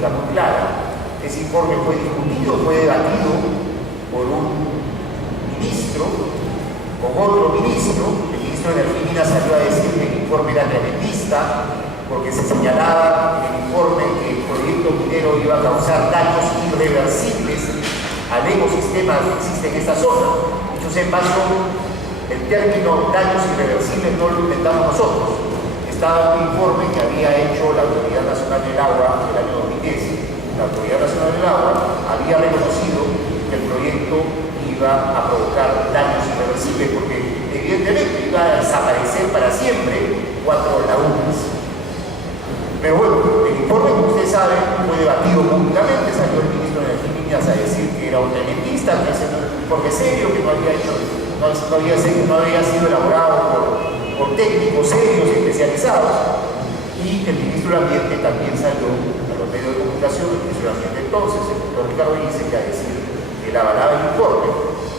política muy clara. Ese informe fue discutido, fue debatido por un ministro, con otro ministro. El ministro de Energía y Minas salió a decir que el informe era tremendista, porque se señalaba en el informe que el proyecto minero iba a causar daños irreversibles al ecosistema que existe en esta zona. Dicho sea de paso, el término daños irreversibles no lo inventamos nosotros. Estaba un informe que había hecho la Autoridad Nacional del Agua en el año 2010. La Autoridad Nacional del Agua había reconocido que el proyecto iba a provocar daños irreversibles, porque evidentemente iba a desaparecer para siempre 4 lagunas. Pero bueno, el informe, como ustedes saben, fue debatido públicamente. Salió el ministro de Energía y Minas a decir que era un tremendista, que ese no era un informe serio, que no había sido elaborado por técnicos serios y especializados. Y el ministro del Ambiente también salió a los medios de comunicación, el ministro del Ambiente entonces, el doctor Ricardo Giesecke, a decir que él avalaba el informe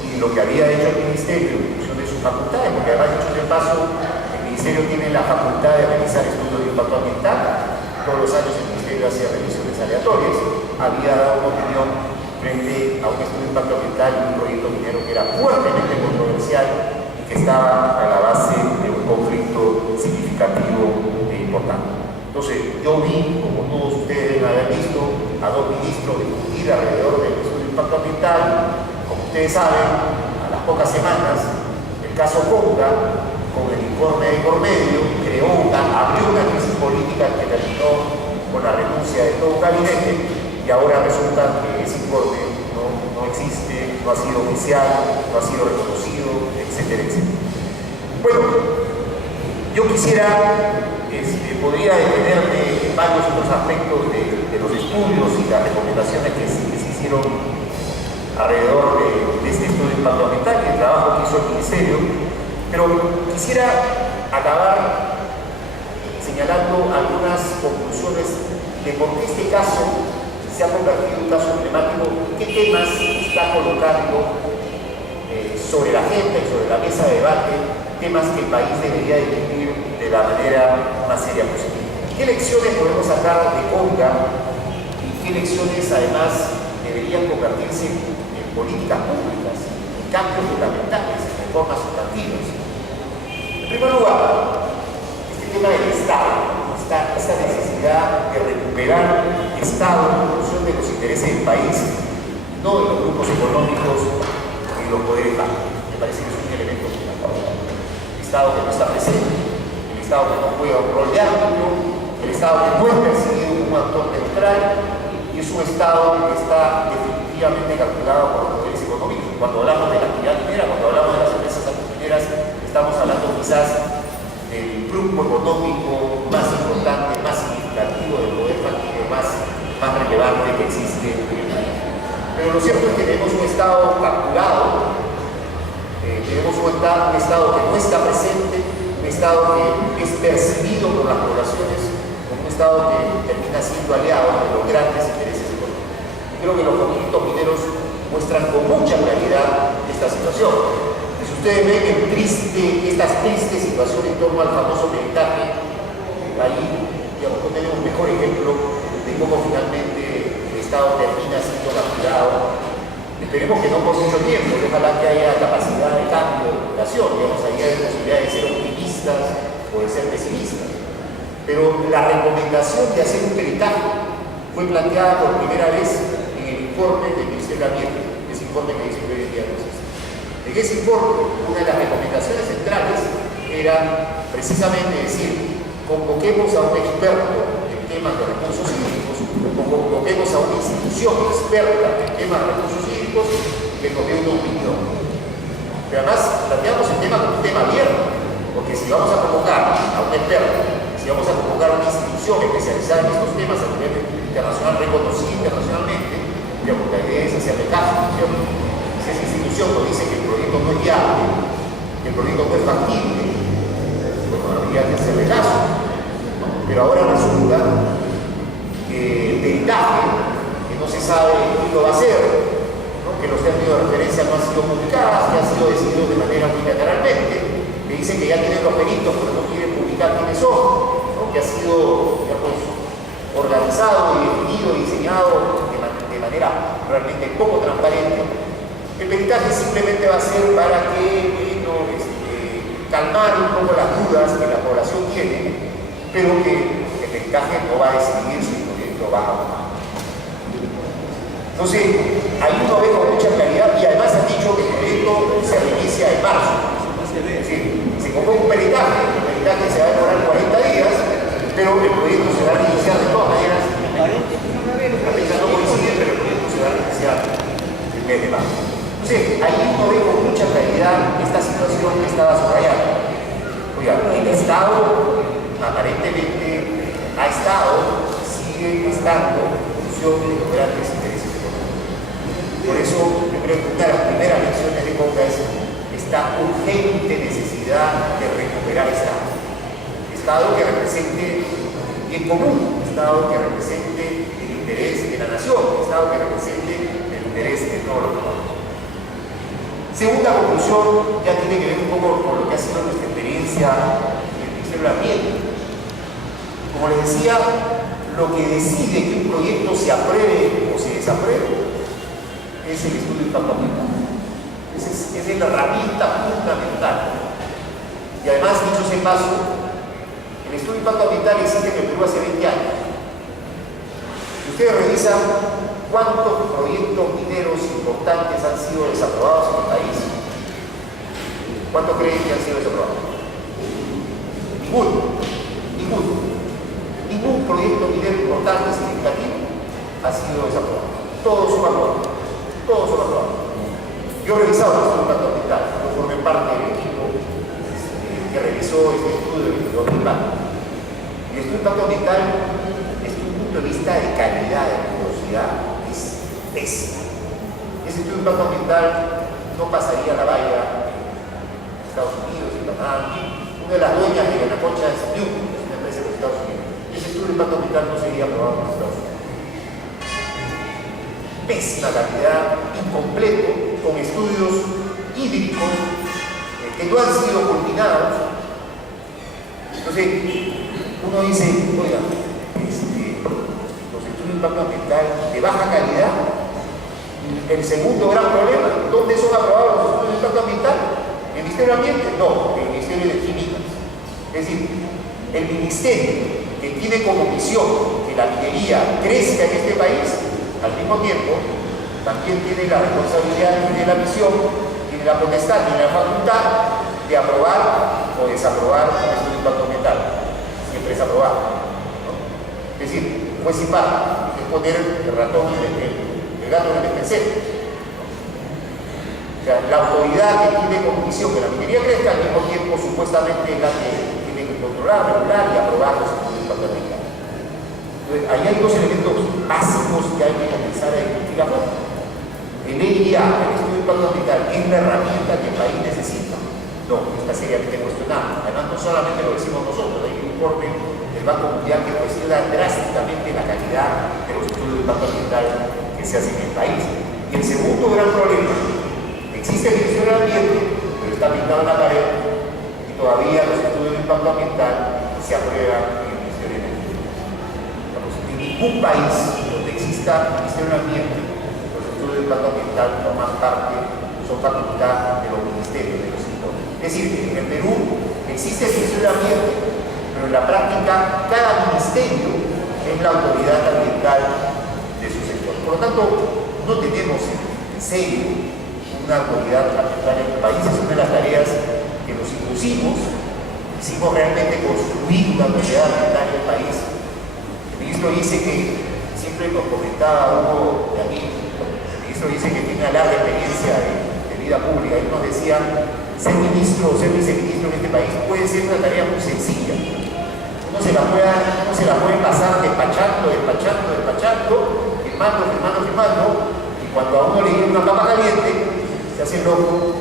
y lo que había hecho el ministerio en función de sus facultades, porque además, dicho de paso, el ministerio tiene la facultad de realizar estudios de impacto ambiental. Todos los años el ministerio hacía revisiones aleatorias. Había dado una opinión frente a un estudio de impacto ambiental y un proyecto minero que era fuertemente controversial y que estaba a la base de un conflicto significativo e importante. Entonces, yo vi, como todos ustedes deben haber visto, a 2 ministros discutir alrededor del estudio de impacto ambiental. Como ustedes saben, a las pocas semanas, el caso Conga, con el informe de por medio, abrió una crisis política que terminó con la renuncia de todo un gabinete, y ahora resulta que ese informe no existe, no ha sido oficial, no ha sido reconocido, etcétera, etcétera. Bueno, yo podría detenerme en varios otros aspectos de los estudios y las recomendaciones que se hicieron alrededor de este estudio de impacto ambiental y el trabajo que hizo el Ministerio, pero quisiera acabar señalando algunas conclusiones de por qué este caso se ha convertido en un caso emblemático, qué temas está colocando sobre la agenda y sobre la mesa de debate, temas que el país debería discutir de la manera más seria posible. ¿Qué lecciones podemos sacar de Conga y qué lecciones además deberían convertirse en políticas públicas, en cambios fundamentales, en reformas sustantivas? En primer lugar, este tema del Estado, esta necesidad de recuperar el Estado en función de los intereses del país, no de los grupos económicos y los poderes bancos. Me parece que es un elemento fundamental. El Estado que no está presente, el Estado que no juega un rol de árbitro, el Estado que no es percibido como un actor neutral, y es un Estado que está definitivamente calculado por los poderes económicos. Cuando hablamos de la actividad minera, cuando hablamos de las empresas mineras, estamos hablando quizás del grupo económico más importante, más significativo, del poder factible más relevante que existe en el país. Pero lo cierto es que tenemos un Estado capturado, tenemos un Estado que no está presente, un Estado que es percibido por las poblaciones como un Estado que termina siendo aliado de los grandes intereses económicos. Y creo que los conflictos mineros muestran con mucha claridad esta situación. Si ustedes ven estas tristes situaciones en torno al famoso peritaje, ahí no tenemos un mejor ejemplo de cómo finalmente el Estado termina siendo capturado. Esperemos que no por mucho tiempo, y ojalá que haya capacidad de cambio de relación, ahí hay posibilidad de ser optimistas o de ser pesimistas. Pero la recomendación de hacer un peritaje fue planteada por primera vez en el informe del Ministerio del Ambiente, ese informe que dice que hoy en día no existe. En ese informe, una de las recomendaciones centrales era precisamente decir: convoquemos a un experto en temas de recursos hídricos, convoquemos a una institución experta en temas de recursos hídricos que nos dé una opinión. Pero además planteamos el tema como un tema abierto, porque si vamos a convocar a un experto, si vamos a convocar a una institución especializada en estos temas a nivel internacional, reconocida internacionalmente, digamos, la idea es hacerle caso. Si esa institución nos dice que el proyecto no es viable, que el proyecto no es factible, bueno, habría que hacerle caso. Pero ahora resulta que el peritaje, que no se sabe quién lo va a hacer, ¿no? Que los términos de referencia no han sido publicados, que han sido decididos de manera unilateralmente, que dicen que ya tienen los peritos, pero no quieren publicar quiénes son, ¿no? Que ha sido, digamos, organizado y construido y diseñado de manera realmente poco transparente. El peritaje simplemente va a ser para que calmar un poco las dudas que la población tiene, pero que el peritaje no va a decidir si el proyecto va o no. Entonces, ahí uno ve con mucha claridad, y además han dicho que el proyecto se reinicia en marzo. Es decir, se compone un peritaje, el peritaje se va a demorar 40 días, pero el proyecto se va a reiniciar de todas maneras. La fecha no coincide, pero el proyecto se va a reiniciar el mes de marzo. Entonces, ahí uno ve con mucha claridad esta situación que estaba subrayando. Oiga, el Estado aparentemente ha estado, sigue estando en función de los grandes intereses económicos. Por eso, yo creo que una de las primeras lecciones de Conca es esta urgente necesidad de recuperar Estado. Estado que represente el bien común, Estado que represente el interés de la nación, Estado que represente el interés de todos los pueblos. Segunda conclusión, ya tiene que ver un poco con lo que ha sido nuestra experiencia en el Ministerio del Ambiente. Como les decía, lo que decide que un proyecto se apruebe o se desapruebe es el estudio de impacto ambiental. Esa es la herramienta fundamental. Y además, dicho sea paso, el estudio de impacto ambiental existe en el Perú hace 20 años. Si ustedes revisan cuántos proyectos mineros importantes han sido desaprobados en el país, ¿cuántos creen que han sido desaprobados? Ninguno. Ningún proyecto minero importante significativo ha sido desaprobado. Todos son aprobados. Yo he revisado el estudio de impacto ambiental, yo formé parte del equipo que revisó este estudio del estudio de impacto. El estudio de impacto ambiental, desde un punto de vista de calidad, de rigurosidad, es pésimo. Ese estudio de impacto ambiental no pasaría la valla en Estados Unidos, en Canadá. Una de las dueñas de Yanacocha es Duke, es una empresa de los Estados Unidos. Ese estudio de impacto ambiental no sería aprobado en los Estados Unidos. Pésima calidad, incompleto, con estudios hídricos que no han sido culminados. Entonces, uno dice, oiga, los estudios de impacto ambiental de baja calidad. El segundo gran problema, ¿dónde son aprobados los estudios de impacto ambiental? ¿En el Ministerio del Ambiente? No, en el Ministerio de Químicas. Es decir, el ministerio que tiene como misión que la minería crezca en este país, al mismo tiempo, también tiene la responsabilidad, tiene la misión, tiene la potestad, tiene la facultad de aprobar o desaprobar un estudio de impacto ambiental. Siempre es aprobado, ¿no? Es decir, juez y par, es poner el ratón en el gato en el despensero. O sea, la autoridad que tiene como misión que la minería crezca, al mismo tiempo supuestamente es la que tiene que controlar, regular y aprobar los estudios de impacto ambiental. Entonces, ahí hay dos elementos básicos que hay que comenzar a identificar. El EIA, el estudio de impacto ambiental, es la herramienta que el país necesita. No, está seriamente cuestionada. Además, no solamente lo decimos nosotros, hay un informe del Banco Mundial que cuestiona drásticamente la calidad de los estudios de impacto ambiental que se hacen en el país. Y el segundo gran problema, existe el Ministerio del Ambiente, pero está pintado en la pared y todavía los estudios de impacto ambiental se aprueban en el Ministerio del Ambiente. En ningún país donde exista el Ministerio del Ambiente, los estudios de impacto ambiental forman parte, son facultad de los ministerios, de los sectores. Es decir, en el Perú existe el Ministerio del Ambiente, pero en la práctica cada ministerio es la autoridad ambiental de su sector. Por lo tanto, no tenemos en serio una autoridad ambiental en el país. Es una de las tareas que nos impusimos. Quisimos realmente construir una autoridad ambiental en el país. El ministro dice que, siempre nos comentaba Hugo de aquí, el ministro dice que tiene una larga experiencia de vida pública. Él nos decía, ser ministro o ser viceministro en este país puede ser una tarea muy sencilla. Uno se la puede pasar despachando, firmando, y cuando a uno le llega una papa caliente, se hace loco,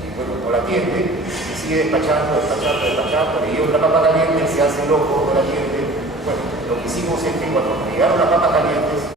y bueno, no la atiende, y sigue despachando, le llega una papa caliente, se hace loco, no la atiende. Bueno, lo que hicimos es que cuando nos llegaron las papas calientes,